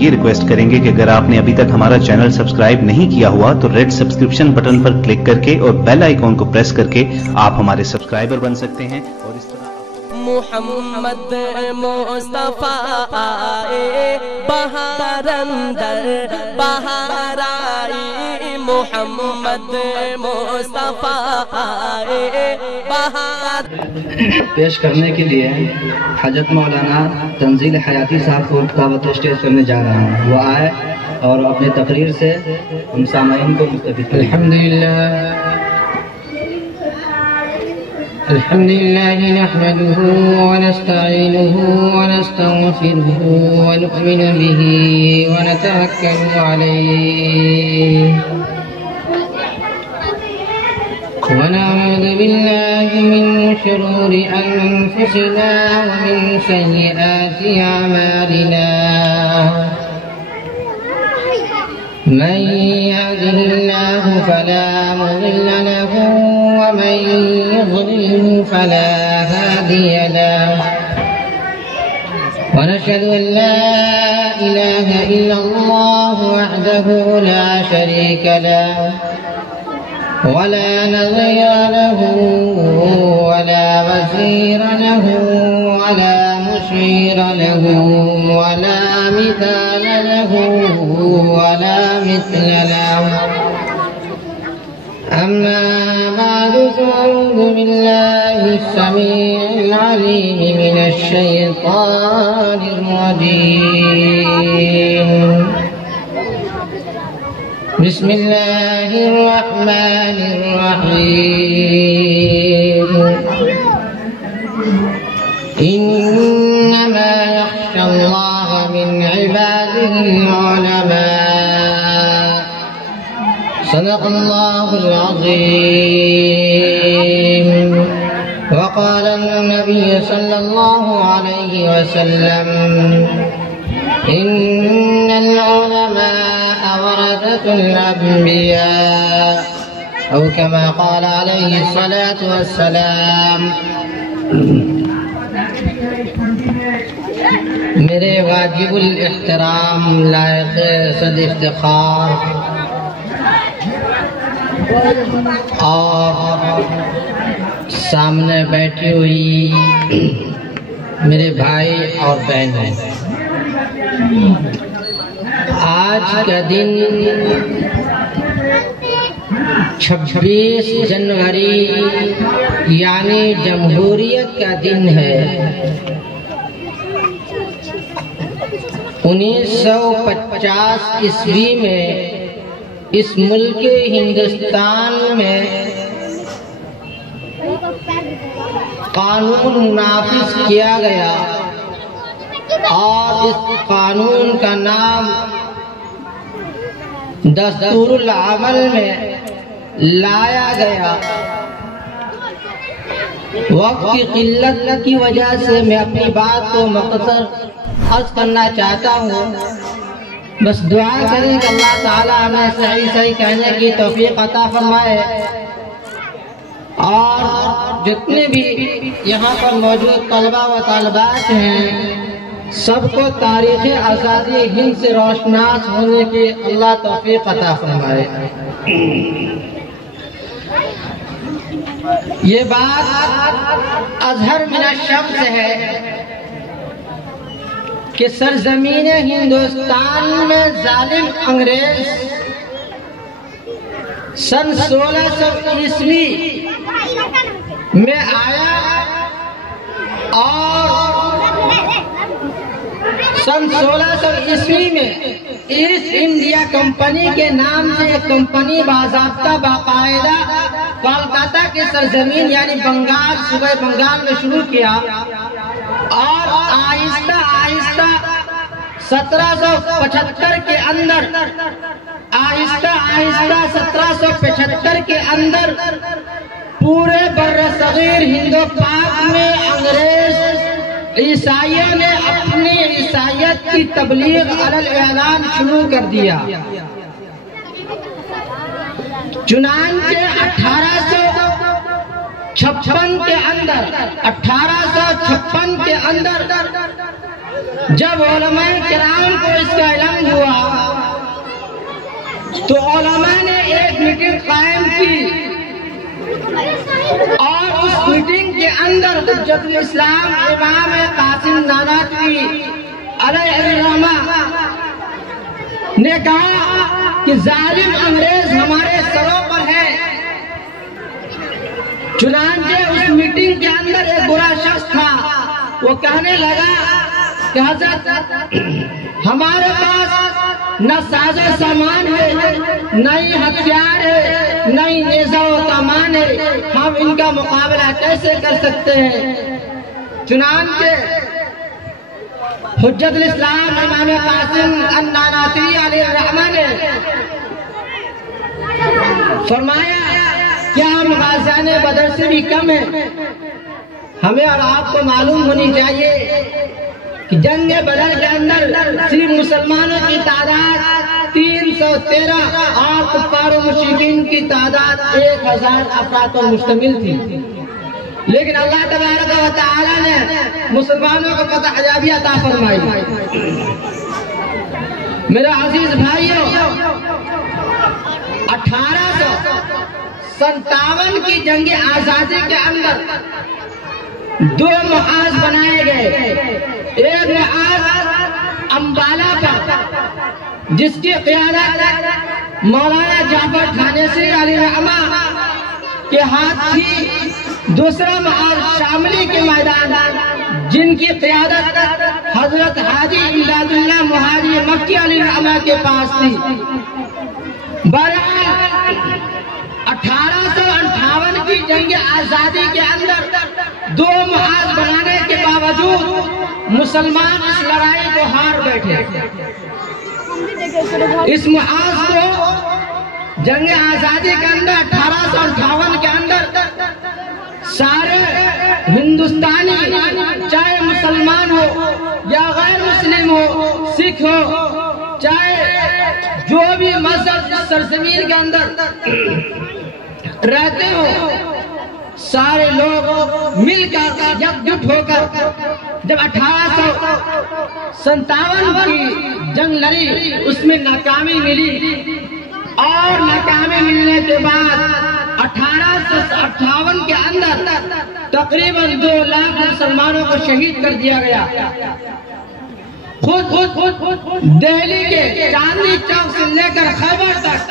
یہ ریکویسٹ کریں گے کہ اگر آپ نے ابھی تک ہمارا چینل سبسکرائب نہیں کیا ہوا تو ریڈ سبسکرپشن بٹن پر کلک کر کے اور بیل آئیکن کو پریس کر کے آپ ہمارے سبسکرائبر بن سکتے ہیں اور اس طرح محمد مصطفیٰ آئے بہار اندر بہار آئی محمد مصطفیٰ آئے بہار پیش کرنے کے لیے حضرت مولانا تنزیل حیاتی صاحب کو دعوت اسٹیج کرنے جا رہا ہوں. وہ آئے اور اپنے تقریر سے ان سامعین کو مستفید کریں. الحمد لله نحمده ونستعينه ونستغفره ونؤمن به ونتوكل عليه ونعوذ بالله من شرور أنفسنا ومن سيئات أعمالنا من يهده الله فلا مضل له ومن يضلل فلا هادي له ونشهد أن لا إله إلا الله وحده لا شريك له ولا نظير له ولا وزير له ولا مشير له ولا مثال له ولا مثل له أما بعد فأعوذ بالله السميع العليم من الشيطان الرجيم بسم الله الرحمن الرحيم إنما يخشى الله من عباده العلماء صدق الله العظيم. وقال النبي صلى الله عليه وسلم إن العلماء ورثة الأنبياء أو كما قال عليه الصلاة والسلام. میرے واجب الاحترام لائق صد افتخار اور سامنے بیٹھی ہوئی میرے بھائی اور بہنیں، آج کا دن 26 جنوری یعنی جمہوریت کا دن ہے. 1950 عیسوی میں اس ملک ہندوستان میں قانون نافذ کیا گیا اور اس قانون کا نام دستور العمل میں لایا گیا. وقت کی قلت کی وجہ سے میں اپنی بات کو مختصر عرض کرنا چاہتا ہوں. بس دعا کریں کہ اللہ تعالیٰ ہمیں صحیح کہنے کی توفیق عطا فرمائے اور جتنے بھی یہاں پر موجود طلبہ و طالبات ہیں سب کو تاریخ آزادی ہند سے روشناس ہونے کی اللہ توفیق عطا فرمائے. یہ بات اظہر من الشمس ہے کہ سرزمین ہندوستان میں ظالم انگریز سن 1600 عیسوی میں آیا اور سن 1600 عیسوی میں ایسٹ انڈیا کمپنی کے نام سے ایک کمپنی باضابطہ باقاعدہ کولکاتہ کی سرزمین یعنی بنگال صوبہ بنگال میں شروع کیا اور آہستہ آہستہ 1775 کے اندر 1775 کے اندر پورے بر صغیر ہند و پاک میں انگریز عیسائیوں نے اپنی عیسائیت کی تبلیغ علی الاعلان شروع کر دیا. چنانچہ 1856 کے اندر جب علماء کرام کو اس کا علم میٹنگ قائم کی اور اس میٹنگ کے اندر حجت الاسلام امام قاسم نانوتوی علیہ الرحمہ نے کہا کہ ظالم انگریز ہمارے سروں پر ہے. چنانچہ اس میٹنگ کے اندر ایک برا شخص تھا، وہ کہنے لگا کہ حضرت ہمارے پاس نہ ساز و سامان ہے، نہ ہی ہتھیار ہے، نہ ہی نیزہ و کمان ہے، ہم ان کا مقابلہ کیسے کر سکتے ہیں؟ چنانچہ حجت الاسلام امام قاسم النانوتوی علیہ الرحمہ نے فرمایا کیا ہم غازیان بدر سے بھی کم ہیں؟ ہمیں اور آپ کو معلوم ہونی چاہیے کہ جنگ بدر کے اندر صرف مسلمانوں کی تعداد 313 اور کفار و مشرکین کی تعداد 1000 افراد پر مشتمل تھی، لیکن اللہ تبارک و تعالی نے مسلمانوں کو فتح یابی عطا فرمائی. میرے عزیز بھائیوں، 1857 کی جنگ آزادی کے اندر 2 محاذ بنائے گئے. ایک محاذ امبالہ پر جس کی قیادت مولانا جعفر تھانیسری علیہ الرحمہ کے ہاتھ تھی. دوسرا محاذ شاملی کے میدان جن کی قیادت حضرت حاجی امداد اللہ مہاجر مکی علیہ الرحمہ کے پاس تھی. بہرحال 1858 کی جنگ آزادی کے اندر 2 محاذ بنانے کے باوجود مسلمان اس لڑائی کو ہار بیٹھے. اس محاذ کو جنگ آزادی کے اندر 1858 کے اندر سارے ہندوستانی، چاہے مسلمان ہو یا غیر مسلم ہو، سکھ ہو، چاہے جو بھی مذہب سرزمین کے اندر رہتے ہو، سارے لوگ مل کر یک جٹ ہو کر جب 1857 کی جنگ لڑی، اس میں ناکامی ملی اور ناکامی ملنے کے بعد 1858 کے اندر تقریباً 2 لاکھ مسلمانوں کو شہید کر دیا گیا. خود دہلی کے چاندنی چوک سے لے کر خیبر تک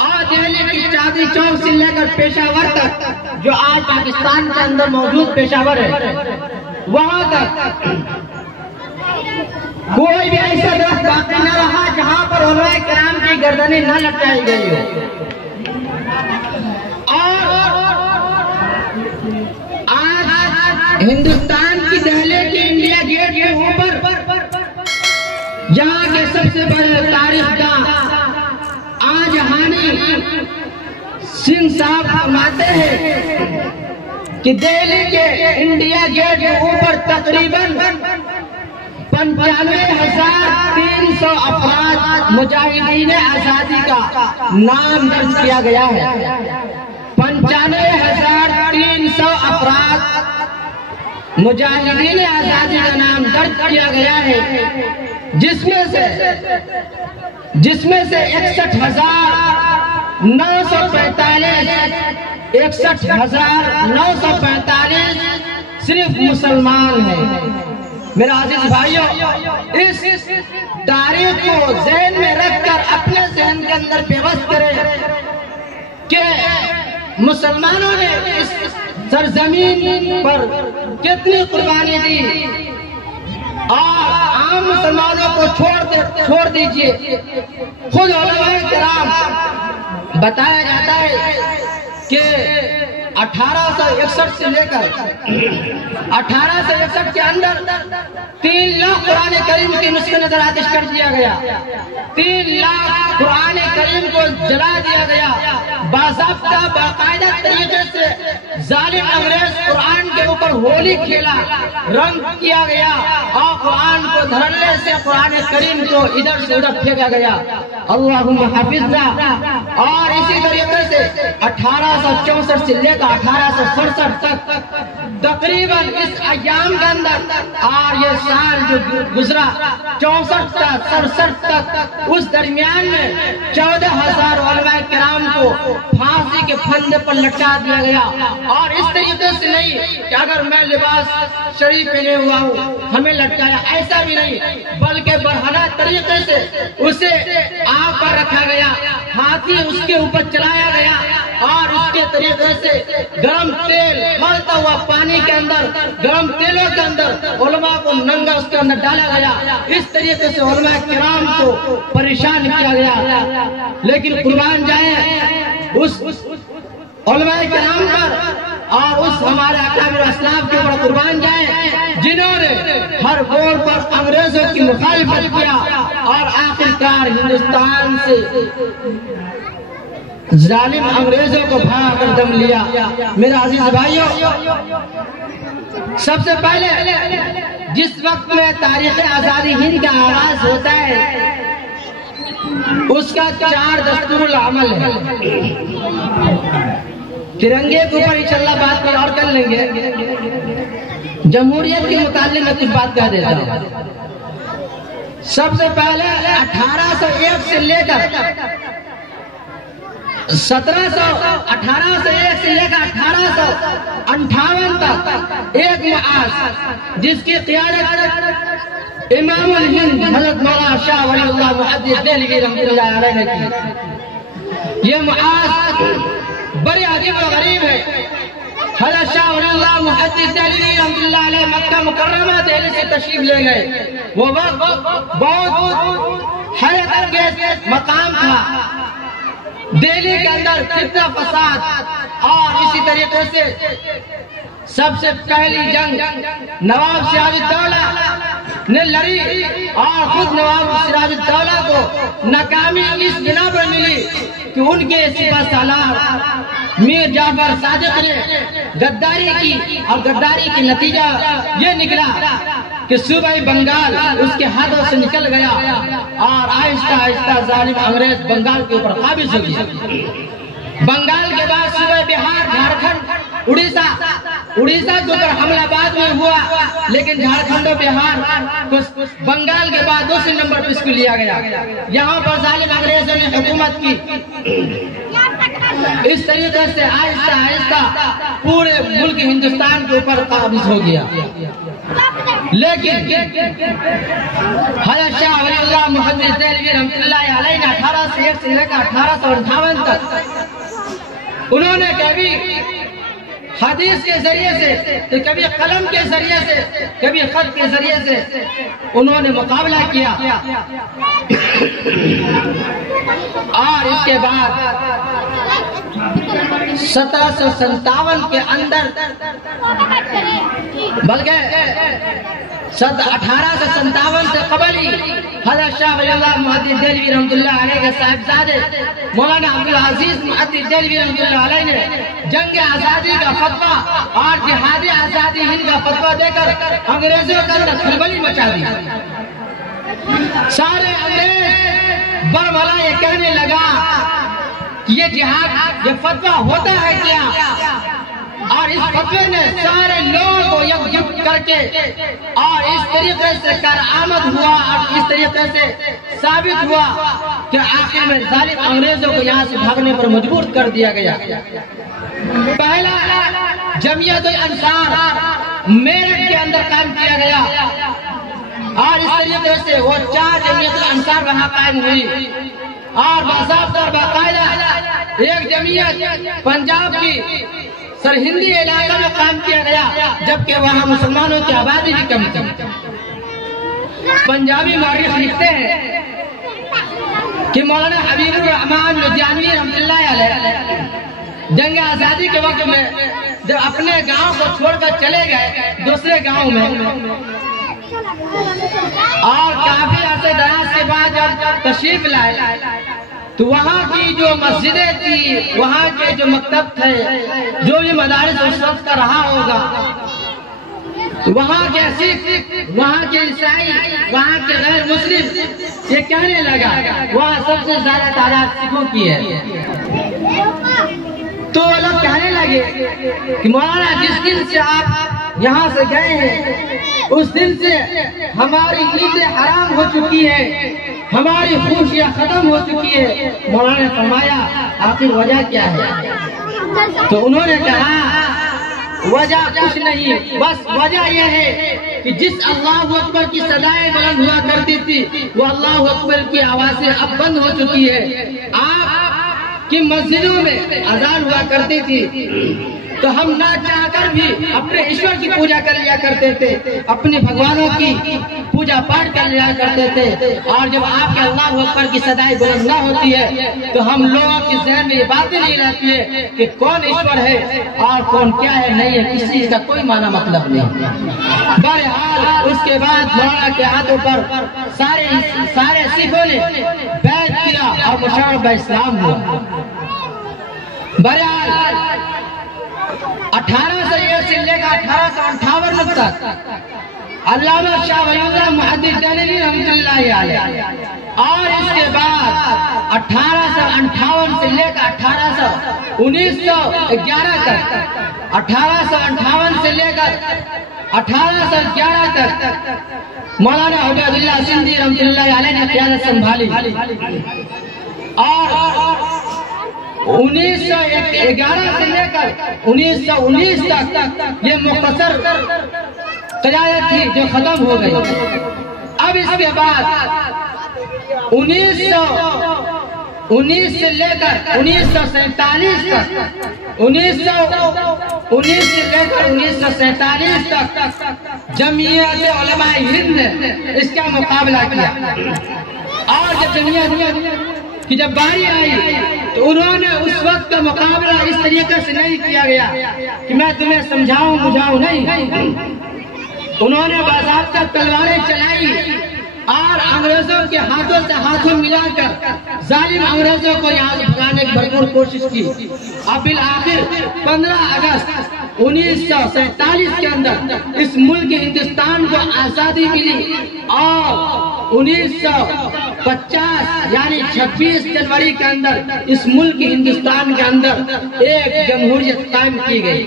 اور دہلی کی چاندنی چوک سے لے کر پشاور تک، جو آج پاکستان کے اندر موجود پشاور ہے، وہاں تک کوئی بھی ایسا درخت باقی نہ رہا جہاں پر علماء کرام کی گردنیں نہ لٹکائی گئی ہو. اور آج ہندوستان کی دہلی کی انڈیا گیٹ کے اوپر یہاں کے سب سے بڑے تاریخ داں آج ہانی سنگھ صاحب فرماتے ہیں کہ دہلی کے انڈیا گیٹ کے اوپر تقریباً 95,300 افراد مجاہدین آزادی کا نام درج کیا گیا ہے. 95,300 افراد مجاہدین آزادی کا نام درج کیا گیا ہے، جس میں سے 61,945 صرف مسلمان ہیں. میرا عزیز بھائیوں، اس تاریخ کو ذہن میں رکھ کر اپنے ذہن کے اندر پیوست کریں کہ مسلمانوں نے اس سرزمین پر کتنی قربانی دی. اور عام مسلمانوں کو چھوڑ دیجئے، خود علماء کرام بتایا جاتا ہے کہ 1861 سے لے کر 1861 کے اندر 3 لاکھ قرآن کریم کی نسخ نظراتش کر دیا گیا. 3 لاکھ قرآن کریم کو جلا دیا گیا. باضابطہ باقاعدہ طریقے سے ظالم انگریز قرآن کے اوپر ہولی کھیلا، رنگ کیا گیا اور قرآن کو دھڑلے سے قرآن کریم کو ادھر سے ادھر پھینکا گیا. اللہم حافظنا. اور اسی طریقے سے 1864 سے لے کر 1867 تک تقریباً اس ایام کے اندر اور یہ سال جو گزرا 64 تک 67 تک اس درمیان میں 14,000 علماء کرام کو پھانسی کے پھندے پر لٹکا دیا گیا. اور اس طریقے سے نہیں کہ اگر میں لباس شریف پہنے ہوا ہوں ہمیں لٹکایا، ایسا بھی نہیں، بلکہ برہنہ طریقے سے اسے آگ پر رکھا گیا، ہاتھی اس کے اوپر چلایا گیا اور اس کے طریقے سے گرم تیل کھولتا ہوا پانی کے اندر، گرم تیلوں کے اندر علماء کو ننگا اس کے اندر ڈالا گیا. اس طریقے سے علماء کرام کو پریشان کیا گیا. لیکن قربان جائیں اس علماء کرام پر اور اس ہمارے اکابر اسلاف کے اوپر قربان جائیں جنہوں نے ہر موڑ پر انگریزوں کی مخالفت کیا اور آخرکار ہندوستان سے ظالم انگریزوں کو بھگا کر دم لیا. میرے عزیز بھائیوں، سب سے پہلے جس وقت میں تاریخ آزادی ہند کا آغاز ہوتا ہے اس کا 4 دستور العمل ہے. ترنگے کے اوپر انشاءاللہ بات پر اور کر لیں گے. جمہوریت کے متعلق میں کچھ بات کہہ دیتا ہوں. سب سے پہلے 1801 سے لے کر 1801 سے لے کر 1858 تک ایک معاذ جس کی قیادت امام الہند حضرت مولانا شاہ ولی اللہ محدث دہلوی رحمۃ اللہ علیہ نے کی. یہ معاذ بڑی عجیب و غریب ہے. حضرت شاہ ولی اللہ محدث دہلوی رحمۃ اللہ علیہ مکہ مکرمہ دہلی سے تشریف لے گئے. وہ وقت بہت حیرت انگیز مقام تھا. دہلی کے اندر فتنہ فساد اور اسی طریقے سے سب سے پہلی جنگ نواب سراج الدولہ نے لڑی اور خود نواب سراج الدولہ کو ناکامی اس بنا پر ملی کہ ان کے سپہ سالار میر جعفر صادق نے غداری کی اور غداری کی نتیجہ یہ نکلا کہ صوبہ بنگال اس کے ہاتھوں سے نکل گیا اور آہستہ آہستہ ظالم انگریز بنگال کے اوپر قابض ہو گیا. بنگال کے بعد صوبہ بہار، جھارکھنڈ، اڑیسہ کے اوپر حملہ بعد میں ہوا، لیکن جھارکھنڈ و بہار بنگال کے بعد دوسرے نمبر پر اس کو لیا گیا. یہاں پر ظالم انگریزوں نے حکومت کی. اس طریقے سے آہستہ آہستہ پورے ملک ہندوستان کے اوپر قابض ہو گیا. لیکن حضرت شاہ ولی اللہ محدث دہلوی رحمۃ اللہ علیہ نے 1801 سے لے کر 1858 تک انہوں نے کبھی حدیث کے ذریعے سے، کبھی قلم کے ذریعے سے، کبھی خط کے ذریعے سے انہوں نے مقابلہ کیا. اور اس کے بعد 1757 کے اندر بلکہ 1857 سے قبل ہی حضرت شاہ ولی اللہ محدث دہلوی رحمۃ اللہ علیہ کے صاحبزادے مولانا عبدالعزیز محدث دہلوی رحمۃ اللہ علیہ نے جنگ آزادی کا فتویٰ اور جہاد آزادی ہند کا فتویٰ دے کر انگریزوں کے اندر کھلبلی مچا دی. سارے انگریز برملا یہ کہنے لگا کہ یہ جہاد، یہ فتویٰ ہوتا ہے کیا؟ اور اس فتوے نے سارے لوگوں کو یکجہت کر کے اور اس طریقے سے کارآمد ہوا اور اس طریقے سے ثابت ہوا کہ آخر میں ظالم انگریزوں کو یہاں سے بھاگنے پر مجبور کر دیا گیا. پہلا جمعیت الانصار میرٹھ کے اندر قائم کیا گیا اور اس طریقے سے وہ 4 جمعیت الانصار وہاں قائم ہوئی. اور باضابطہ اور باقاعدہ ایک جمعیت پنجاب کی سرحدی علاقہ میں قائم کیا گیا، جبکہ وہاں مسلمانوں کی آبادی بھی کم تھی. پنجابی مورخ لکھتے ہیں کہ مولانا حبیب الرحمان لدھیانوی رحمۃ اللہ علیہ جنگ آزادی کے وقت میں جب اپنے گاؤں کو چھوڑ کر چلے گئے دوسرے گاؤں میں اور کافی عرصے دراز کے بعد جب تشریف لائے تو وہاں کی جو مسجدیں تھی، وہاں کے جو مکتب تھے، جو بھی مدارس اس وقت کا رہا ہوگا، وہاں کے سکھ، وہاں کے عیسائی، وہاں کے غیر مسلم یہ کہنے لگا وہاں سب سے زیادہ تعداد سکھوں کی ہے. تو وہ لوگ کہنے لگے کہ مولانا جس دن سے آپ یہاں سے گئے ہیں اس دن سے ہماری نیندیں حرام ہو چکی ہے، ہماری خوشیاں ختم ہو چکی ہے۔ مولانا نے فرمایا آخر وجہ کیا ہے؟ تو انہوں نے کہا وجہ کچھ نہیں، بس وجہ یہ ہے کہ جس اللہ اکبر کی صدائیں بلند ہوا کرتی تھی وہ اللہ اکبر کی آوازیں اب بند ہو چکی ہے۔ آپ کی مسجدوں میں اذان ہوا کرتی تھی تو ہم نہ چاہ کر بھی اپنے ایشور کی پوجا کر لیا کرتے تھے، اپنے بھگوانوں کی پوجا پاٹ کر لیا کرتے تھے، اور جب آپ کے اللہ اکبر کی صدائیں بلند نہ ہوتی ہے تو ہم لوگوں کے ذہن میں یہ باتیں نہیں رہتی ہے کہ کون ایشور ہے اور کون کیا ہے، نہیں ہے، کسی چیز کا کوئی معنی مطلب نہیں۔ بہرحال اس کے بعد مولانا کے ہاتھوں پر سارے سکھوں نے بیعت کیا اور مشرف اسلام ہوا۔ بہرحال 1801 سے لے کر 1858 تک علامہ شاہ ولی اللہ محدث دہلوی رحمۃ اللہ علیہ، اور اس کے بعد 1858 سے لے کر 1911 تک 1858 سے لے کر 1811 تک مولانا عبید اللہ سندھی رحمۃ اللہ علیہ نے قیادت سنبھالی، اور 1911 سے لے کر 1919 تک یہ مختصر قیادت تھی جو ختم ہو گئی۔ اب اس کے بعد 1919 سے لے کر 1947 تک 1919 سے لے کر 1947 تک جمعیت علماء ہند نے اس کا مقابلہ کیا، اور جب جمعیت کی جب باری آئی تو انہوں نے اس وقت کا مقابلہ اس طریقے سے نہیں کیا گیا کہ میں تمہیں سمجھاؤں بجھاؤں، نہیں، انہوں نے باضابطہ تلواریں چلائی اور انگریزوں کے ہاتھوں سے ہاتھوں ملا کر ظالم انگریزوں کو یہاں سے بھگانے کی بھرپور کوشش کی۔ اب بالآخر 15 اگست 1947 کے اندر اس ملک ہندوستان کو آزادی ملی، اور 1950 یعنی 26 جنوری کے اندر اس ملک ہندوستان کے اندر ایک جمہوریت قائم کی گئی۔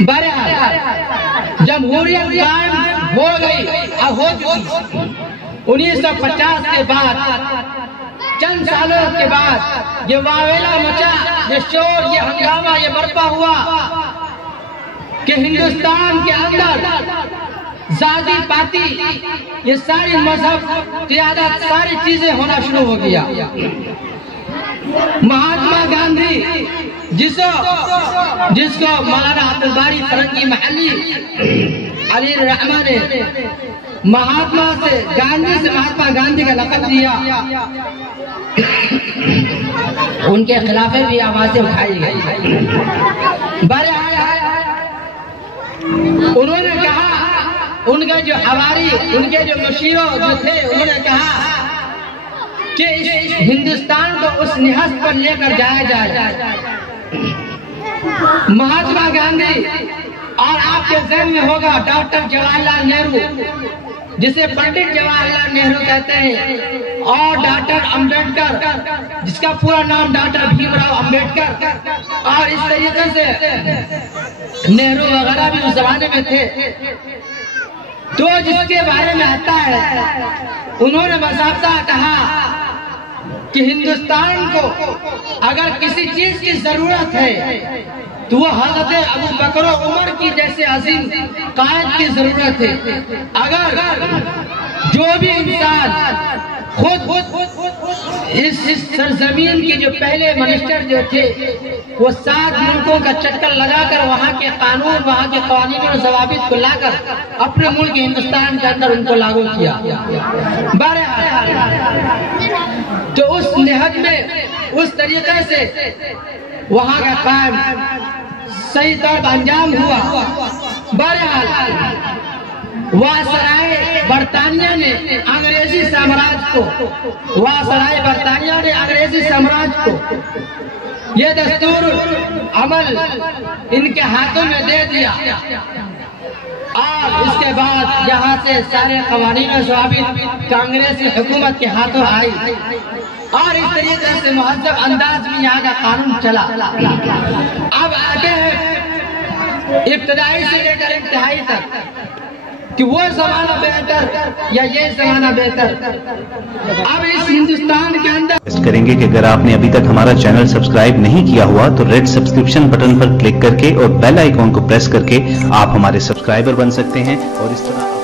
بہرحال جمہوریت قائم ہو گئی، اب ہو چکی۔ 1950 کے بعد چند سالوں کے بعد یہ واویلا مچا، یہ شور، یہ ہنگامہ یہ برپا ہوا کہ ہندوستان کے اندر ذاتی پاتی یہ ساری مذہب قیادت ساری چیزیں ہونا شروع ہو گیا۔ مہاتما گاندھی جس کو مولانا عبد الباری فرنگی محلی علی الرحمہ نے مہاتما سے مہاتما گاندھی کا لقب دیا، ان کے خلاف بھی آوازیں اٹھائی گئی۔ انہوں نے کہا، ان کا جو حواری، ان کے جو مشیروں جو تھے، انہوں نے کہا کہ اس ہندوستان کو اس نہضت پر لے کر جایا جائے۔ مہاتما گاندھی، اور آپ کے ذہن میں ہوگا ڈاکٹر جواہر لال نہرو، جسے پنڈت جواہر لال نہرو کہتے ہیں، اور ڈاکٹر امبیڈکر جس کا پورا نام ڈاکٹر بھیم راؤ امبیڈکر، اور اس طریقے سے نہرو وغیرہ بھی اس زمانے میں تھے۔ تو جس کے بارے میں آتا ہے، انہوں نے باضابطہ کہا کہ ہندوستان کو اگر کسی چیز کی ضرورت ہے تو وہ حضرت ابو بکر و عمر کی جیسے عظیم قائد کی ضرورت ہے۔ اگر جو بھی انسان خود اس سرزمین کے جو پہلے منسٹر جو تھے وہ 7 ملکوں کا چکر لگا کر وہاں کے قانون، وہاں کے قوانین اور ضوابط کو لا کر اپنے ملک ہندوستان کے اندر ان کو لاگو کیا۔ تو اس نہج میں اس طریقے سے وہاں کا قائم صحیح طور پر انجام ہوا۔ بہرحال واسرائے برطانیہ نے انگریزی سامراج کو یہ دستور عمل ان کے ہاتھوں میں دے دیا، اور اس کے بعد یہاں سے سارے قوانین و ضوابط کانگریسی حکومت کے ہاتھوں آئی اور اس طریقے سے مہذب انداز میں یہاں کا قانون چلا. اب آگے ہے ابتدائی سے لے کر انتہائی تک کہ وہ زمانہ بہتر یا یہ زمانہ بہتر. اب اس ہندوستان کے اندر کریں گے کہ اگر آپ نے ابھی تک ہمارا چینل سبسکرائب نہیں کیا ہوا تو ریڈ سبسکرپشن بٹن پر کلک کر کے اور بیل آئیکن کو پریس کر کے آپ ہمارے سبسکرائبر بن سکتے ہیں اور اس طرح